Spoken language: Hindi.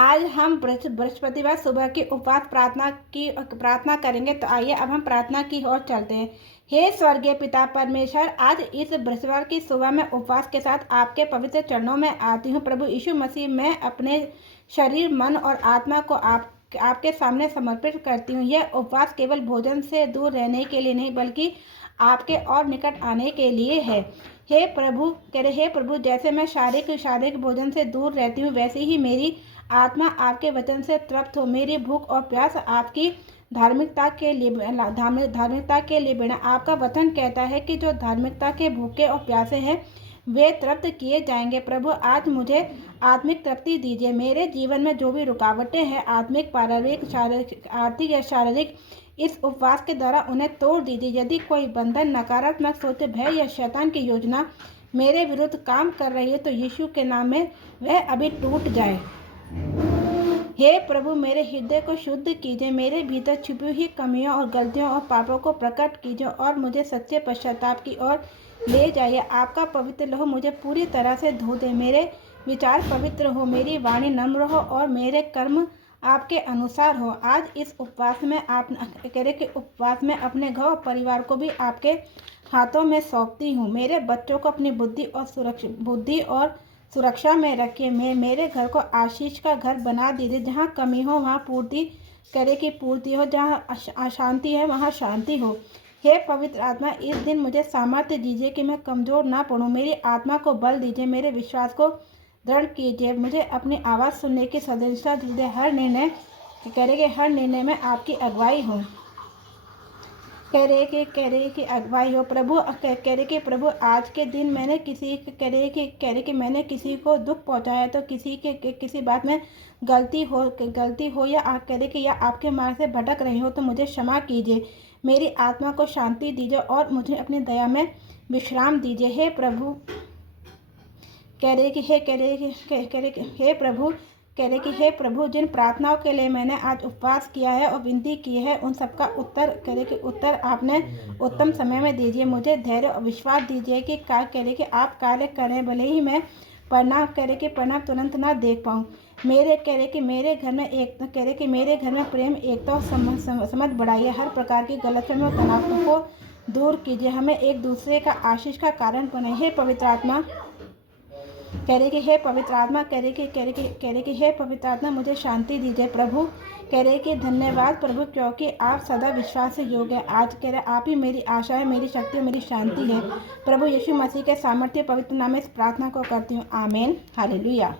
आज हम बृहस्पतिवार सुबह की उपवास प्रार्थना करेंगे। तो आइए अब हम प्रार्थना की ओर चलते हैं। हे स्वर्गीय पिता परमेश्वर, आज इस बृहस्पतिवार की सुबह में उपवास के साथ आपके पवित्र चरणों में आती हूँ। प्रभु यीशु मसीह, मैं अपने शरीर, मन और आत्मा को आपके सामने समर्पित करती हूँ। यह उपवास केवल भोजन से दूर रहने के लिए नहीं, बल्कि आपके और निकट आने के लिए है। हे प्रभु, जैसे मैं शारीरिक भोजन से दूर रहती हूँ, वैसे ही मेरी आत्मा आपके वचन से तृप्त हो। मेरी भूख और प्यास आपकी धार्मिकता के लिए बिना। आपका वचन कहता है कि जो धार्मिकता के भूखे और प्यासे हैं, वे तृप्त किए जाएंगे। प्रभु, आज मुझे आत्मिक तृप्ति दीजिए। मेरे जीवन में जो भी रुकावटें हैं, आत्मिक, पारिवारिक, आर्थिक या शारीरिक, इस उपवास के द्वारा उन्हें तोड़ दीजिए। यदि कोई बंधन, नकारात्मक सोच, भय या शैतान की योजना मेरे विरुद्ध काम कर रही है, तो यीशु के नाम में वह अभी टूट जाए। हे प्रभु, मेरे हृदय को शुद्ध कीजिए। मेरे भीतर छिपी हुई कमियों और गलतियों और पापों को प्रकट कीजिए और मुझे सच्चे पश्चाताप की ओर ले जाइए। आपका पवित्र लहू मुझे पूरी तरह से धो दे। मेरे विचार पवित्र हो, मेरी वाणी नम्र हो और मेरे कर्म आपके अनुसार हो। आज इस उपवास में अपने घर और परिवार को भी आपके हाथों में सौंपती हूँ। मेरे बच्चों को अपनी बुद्धि और सुरक्षा में रखिए। मेरे घर को आशीष का घर बना दीजिए। जहाँ कमी हो वहाँ पूर्ति हो, जहाँ अशांति है वहाँ शांति हो। हे पवित्र आत्मा, इस दिन मुझे सामर्थ्य दीजिए कि मैं कमज़ोर ना पड़ूँ। मेरी आत्मा को बल दीजिए, मेरे विश्वास को दृढ़ कीजिए। मुझे अपनी आवाज़ सुनने की सदस्यता दीजिए। हर निर्णय में आपकी अगुवाई हो। प्रभु, आज के दिन मैंने किसी को दुख पहुंचाया, तो किसी बात में गलती हो या आपके मार्ग से भटक रही हो, तो मुझे क्षमा कीजिए। मेरी आत्मा को शांति दीजिए और मुझे अपनी दया में विश्राम दीजिए। हे प्रभु, जिन प्रार्थनाओं के लिए मैंने आज उपवास किया है और विनती की है, उन सबका उत्तर आपने उत्तम समय में दीजिए। मुझे धैर्य और विश्वास दीजिए कि आप कार्य करें, भले ही मैं परिणाम तुरंत ना देख पाऊँ। मेरे घर में प्रेम, एकता और समझ बढ़ाइए। हर प्रकार की गलतफहमी और तनाव को दूर कीजिए। हमें एक दूसरे का आशीष का कारण बनाइए। हे पवित्र आत्मा, मुझे शांति दीजिए। प्रभु, धन्यवाद प्रभु, क्योंकि आप सदा विश्वास से योग्य हैं। आज आप ही मेरी आशा है, मेरी शक्ति और मेरी शांति है। प्रभु यीशु मसीह के सामर्थ्य पवित्र नाम में इस प्रार्थना को करती हूँ। आमीन। हालेलुया।